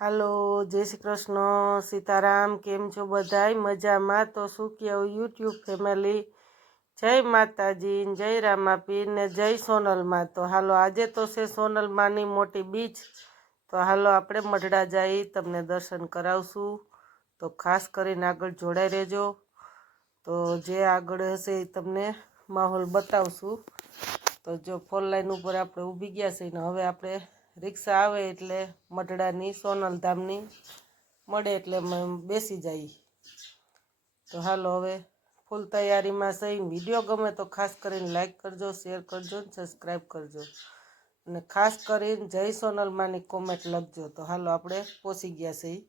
હાલો, જય શ્રી કૃષ્ણ. સીતારામ, કેમ છો બધાય? મજામાં? તો શું કહેવું યુટ્યુબ ફેમિલી? જય માતાજી, જય રામાપીર ને જય સોનલમાં. તો હાલો, આજે તો છે સોનલમાંની મોટી બીચ. તો હાલો, આપણે મઢડા જઈ તમને દર્શન કરાવશું. તો ખાસ કરીને આગળ જોડાઈ રહેજો. તો જે આગળ હશે એ તમને માહોલ બતાવશું. તો જો ફોર લાઈન ઉપર આપણે ઊભી ગયા છે ને, હવે આપણે રિક્ષા આવે એટલે મઢડાની, સોનલધામની મળે એટલે બેસી જઈએ. તો હાલો હવે ફૂલ તૈયારીમાં સહી વીડિયો ગમે તો ખાસ કરીને લાઈક કરજો શેર કરજો ને સબસ્ક્રાઈબ કરજો. અને ખાસ કરીને જય સોનલમાંની કોમેન્ટ લખજો. તો હાલો આપણે પહોંચી ગયા છીએ.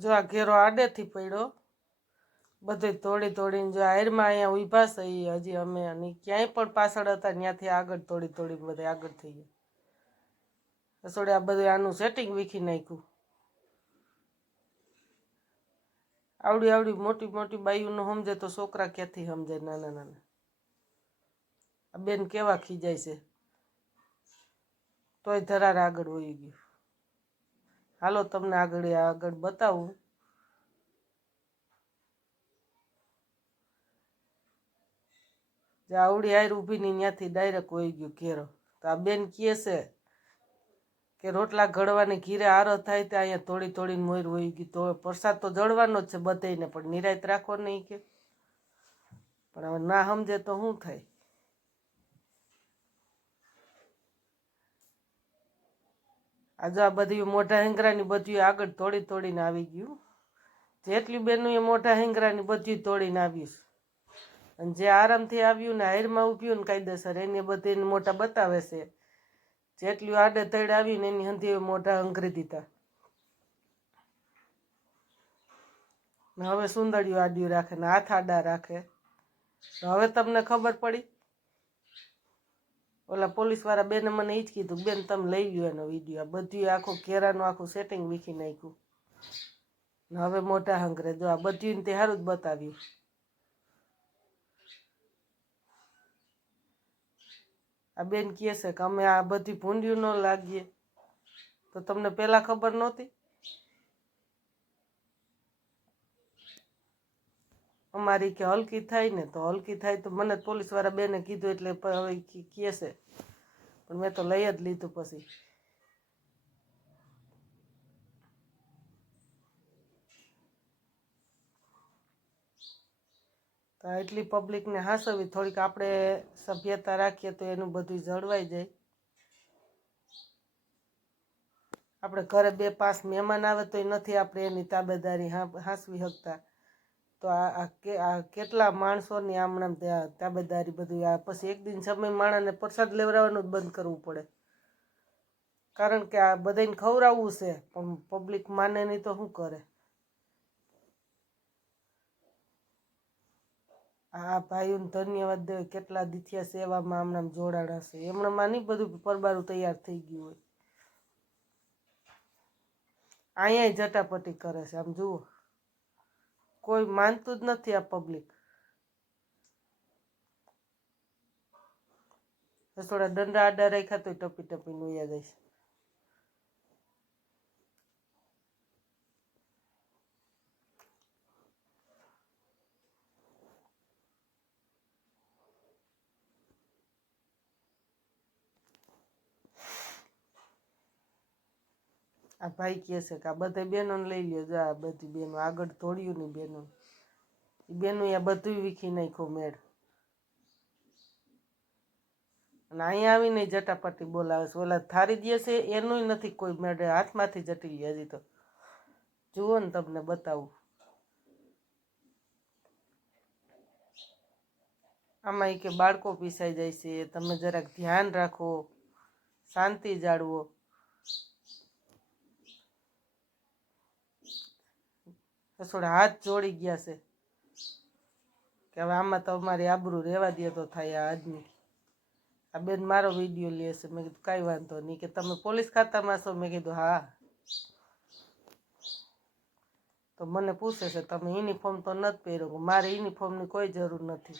જો આ ઘેરો આડેથી પડ્યો બધે તોડી તોડીને જો આયરમાં અહીંયા ઊભા છે એ હજી અમે અને ક્યાંય પણ પાછળ હતા, ત્યાંથી આગળ તોડી તોડીને બધે આગળ થઈ ગયા. રસોડે આ બધું આનું સેટિંગ વીખી નાખ્યું. આવડી આવડી મોટી મોટી બાઈઓનું સમજે તો છોકરા ક્યાંથી સમજે, નાના નાના. આ બેન કેવા ખીજાય છે. તોય ધરાર આગળ વહી ગયું. હાલો, તમને આગળ આગળ બતાવું. જે આવડી આયર ઊભીની ત્યાંથી ડાયરેક્ટ વહી ગયું ઘેરો. તો આ બેન કહે છે કે રોટલા ઘડવાની ઘીરે આરો થાય ત્યાં અહીંયા થોડી થોડી મોર વહી ગયું તો પ્રસાદ તો જળવાનો જ છે બધાને પણ નિરાયત રાખો નહીં કે. પણ હવે ના સમજે તો શું થાય? આજે આ બધી મોઢા હેંગરાની બધી આગળ તોડી તોડીને આવી ગયું. જેટલી બેનું એ મોઢા હેંગરાની બધી તોડીને આવ્યું અને જે આરામથી આવ્યું ને હારમાં ઉભ્યું ને કાયદેસર, એને બધી મોટા બતાવે છે. જેટલું આડે તડ આવ્યું ને એની હંધી મોઢા હંકરી દીધા. હવે સુંદરિયું આડ્યું રાખે ને હાથ આડા રાખે. હવે તમને ખબર પડી ઓલા પોલીસવાળા બેને મને એ જ કીધું, બેન, તમે લઈ ગયો એનો વીડિયો આ બધું આખું કેરાનું આખું સેટિંગ વીખી નાખ્યું. ને હવે મોટા હંગરે. જો આ બધું તે સારું જ બતાવ્યું. આ બેન કહે છે કે અમે આ બધી ભૂંડિયું ન લાગીએ. તો તમને પહેલાં ખબર નહોતી? અમારી કે હલકી થાય ને તો હલકી થાય તો મને પોલીસવાળા બેને કીધું એટલે હવે કી- કહે છે. પણ મેં તો લઈ જ લીધું પછી. તો એટલી પબ્લિકને હાંસવી, થોડીક આપણે સભ્યતા રાખીએ તો એનું બધું જળવાઈ જાય. આપણે ઘરે બે પાંચ મહેમાન આવે તો નથી આપણે એની તાબેદારી હાંસવી શકતા તો આ આ કેટલા માણસોની આમણામ ત્યાં તાબેદારી બધું આ, પછી એક દિન સમય માણસને પ્રસાદ લેવડાવવાનું જ બંધ કરવું પડે. કારણ કે આ બધાને ખવડાવવું છે, પણ પબ્લિક માને નહીં તો શું કરે? આ ભાઈઓને ધન્યવાદ દે કેટલા દિથિયા સેવામાં હમણાં જોડાણા છે. એમણામાં નહીં બધું પરબારું તૈયાર થઈ ગયું હોય. અહીંયા જટાપટી કરે છે. આમ જુઓ. કોઈ માનતું જ નથી આ પબ્લિક થોડા દંડા આડા રાખ્યા તો ટપી ટપી નું જાય છે આ ભાઈ કહે છે કે આ બધા બહેનોને લઈ લ્યો. જા આ બધી બહેનો, આગળ ધોડ્યું નહીં બહેનો બહેનો આ બધું વીખી નાખ્યું મેળ. અને અહીંયા આવીને જટાપટી બોલાવે છે. ઓલા થારી દે છે, એનુંય નથી કોઈ મેળે હાથમાંથી જટી લે હજી તો. જુઓ ને તમને બતાવું. આમાં કે બાળકો પીસાઈ જાય છે. તમે જરાક ધ્યાન રાખો, શાંતિ જાળવો. થોડા હાથ જોડી ગયા છે. કે હવે આમાં તો અમારી આબરૂ રહેવા દે તો થાય આ આદમી. આ બેન મારો વીડિયો લે છે. મેં કીધું, કાંઈ વાંધો નહીં. કે તમે પોલીસ ખાતામાં છો? મેં કીધું, હા. તો મને પૂછે છે, તમે યુનિફોર્મ તો નથી પહેર્યો? મારે યુનિફોર્મની કોઈ જરૂર નથી.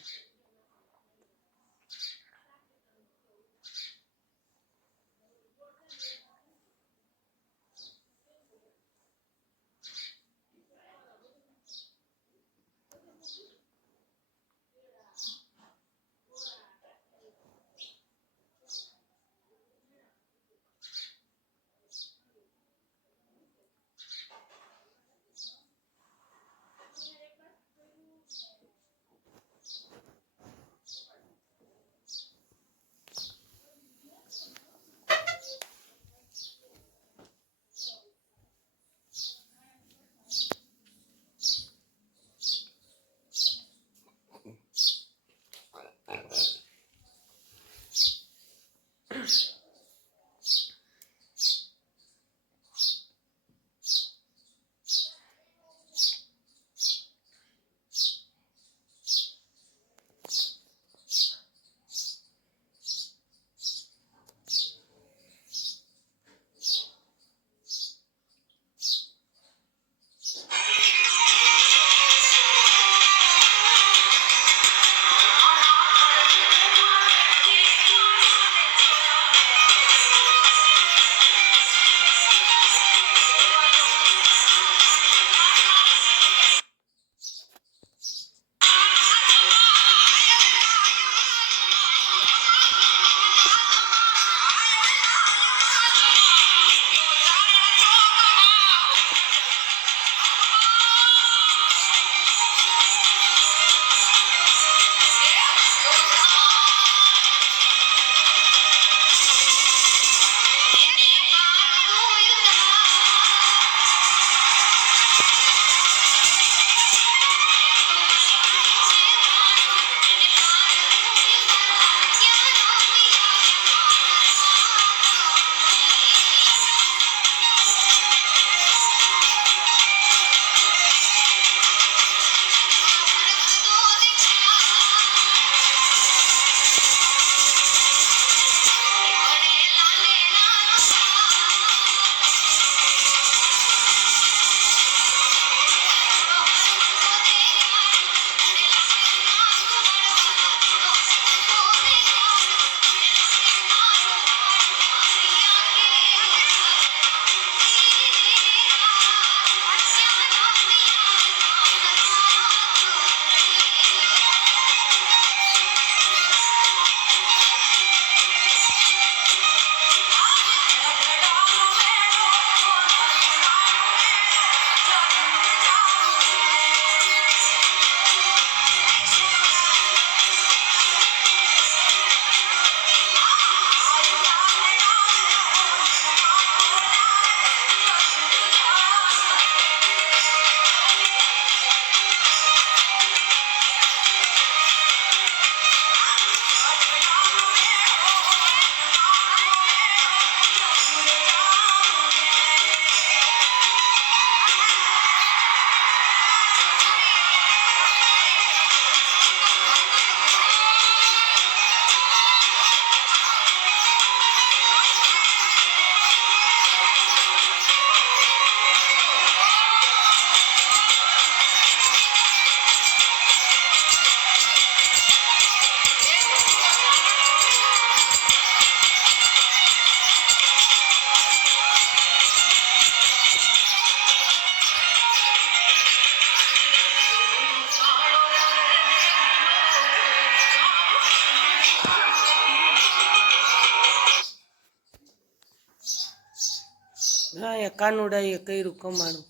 અહીંયા કાનુડાએ કર્યું કમાણું.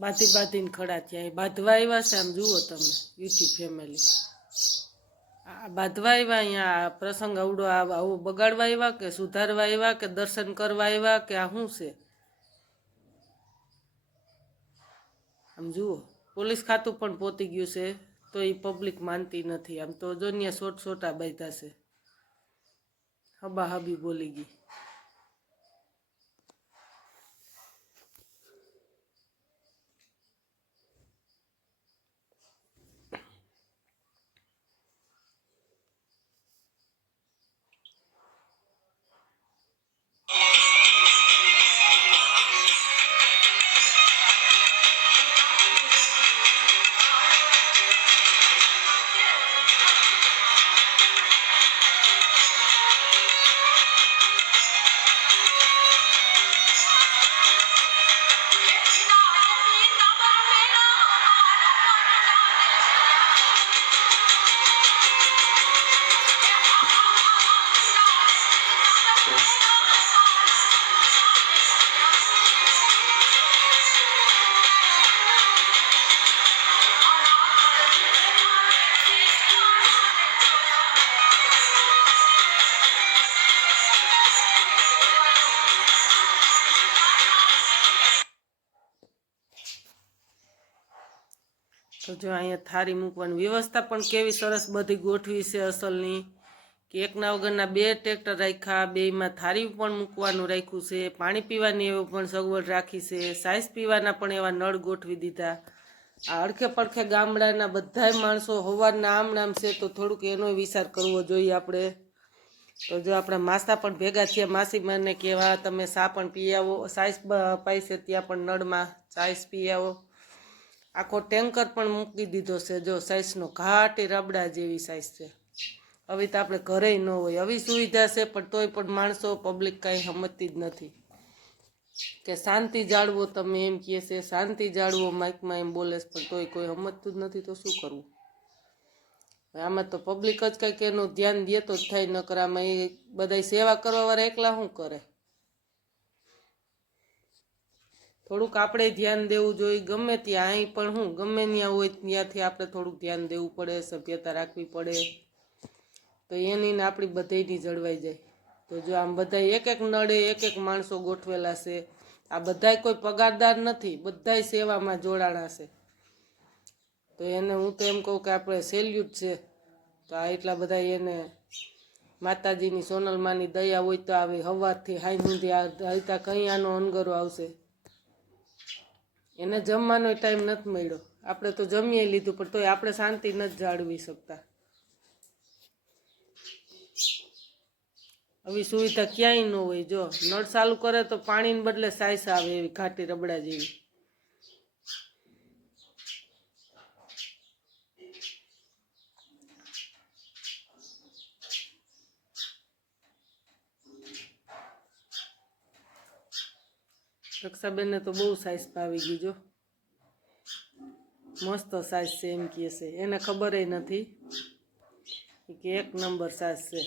બાંધી બાંધીને ખડા થયા. બાંધવા આવ્યા છે આમ જુઓ તમે યુટ્યુબ ફેમિલી. આ બાંધવા આવ્યા અહીંયા, આ પ્રસંગ આવડો આવો બગાડવા આવ્યા કે સુધારવા આવ્યા કે દર્શન કરવા આવ્યા કે આ શું છે? આમ જુઓ, પોલીસ ખાતું પણ પોતી ગયું છે, તો એ પબ્લિક માનતી નથી. આમ તો જોનિયા સોટ સોટા બાંધ્યા છે. હબા હબી બોલી ગઈ. જો અહીંયા થારી મૂકવાની વ્યવસ્થા પણ કેવી સરસ બધી ગોઠવી છે અસલની. કે એકના વગરના બે ટ્રેક્ટર રાખ્યા, બેમાં થારી પણ મૂકવાનું રાખ્યું છે. પાણી પીવાની એવી પણ સગવડ રાખી છે. સાઈઝ પીવાના પણ એવા નળ ગોઠવી દીધા. આ અડખે પડખે ગામડાના બધાય માણસો હોવાના આમ નામ છે તો થોડુંક એનો વિચાર કરવો જોઈએ આપણે. તો જો આપણા માસા પણ ભેગા થયા માસીમાને કહેવા, તમે સા પણ પી આવો. સાઈઝ પાઈ છે ત્યાં પણ નળમાં. સાઈઝ પી આવો. આખો ટેન્કર પણ મૂકી દીધો છે. જો સાઈઝનો ઘાટી રબડા જેવી સાઈઝ છે. હવે તો આપણે ઘરે ન હોય. આવી સુવિધા છે, પણ તોય પણ માણસો પબ્લિક કાંઈ સમજતી જ નથી. કે શાંતિ જાળવો તમે એમ કહે છે. શાંતિ જાળવો માઇકમાં એમ બોલે પણ તોય કોઈ સમજતું જ નથી. તો શું કરવું? આમાં તો પબ્લિક જ કંઈક એનું ધ્યાન દે તો જ થાય, નકર આમાં એ બધા સેવા કરવાવાળા એકલા શું કરે? થોડુંક આપણે ધ્યાન દેવું જોઈએ, ગમે ત્યાં અહીં પણ હું, ગમે ત્યાં હોય ત્યાંથી આપણે થોડુંક ધ્યાન દેવું પડે, સભ્યતા રાખવી પડે. તો એની ને આપણી બધાયની જળવાઈ જાય. તો જો આમ બધા એક એક નળે એક એક માણસો ગોઠવેલા છે, આ બધાય કોઈ પગારદાર નથી, બધાય સેવામાં જોડાણા છે. તો એને હું તો એમ કહું કે આપણે સેલ્યુટ છે, તો આ એટલા બધા એને માતાજીની સોનલમાની દયા હોય તો આવી હવાથી હાઈ સુધી આ કંઈ આનો અનગરો આવશે. એને જમવાનો ટાઈમ નથી મળ્યો. આપણે તો જમીએ લીધું, પણ તોય આપણે શાંતિ નથી જાળવી શકતા. આવી સુવિધા ક્યાંય ન હોય. જો નળ ચાલુ કરે તો પાણીને બદલે સાઈસ આવે એવી ઘાટી રબડા જેવી. રક્ષાબેનને તો બહુ સાઈઝ પાવી ગઈ મસ્ત સાઈઝ છે એમ કહે છે. એને ખબર નથી કે એક નંબર સાઈઝ છે.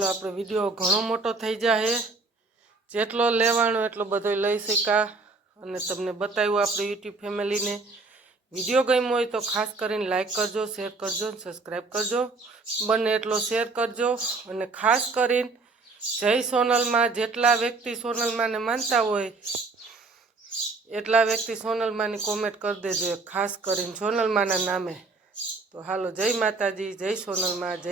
જો આપણો વીડિયો ઘણો મોટો થઈ જાય જેટલો લેવાનો એટલો બધો લઈ શકા અને તમને બતાવ્યું આપણે યુટ્યુબ ફેમિલીને વીડિયો ગમ્યો હોય તો ખાસ કરીને લાઇક કરજો શેર કરજો સબસ્ક્રાઈબ કરજો. બને એટલો શેર કરજો. અને ખાસ કરીને જય સોનલમાં જેટલા વ્યક્તિ સોનલમાને માનતા હોય, એટલા વ્યક્તિ સોનલમાની કોમેન્ટ કરી દેજો. ખાસ કરીને સોનલમાના નામે. તો હાલો જય માતાજી, જય સોનલમાં, જય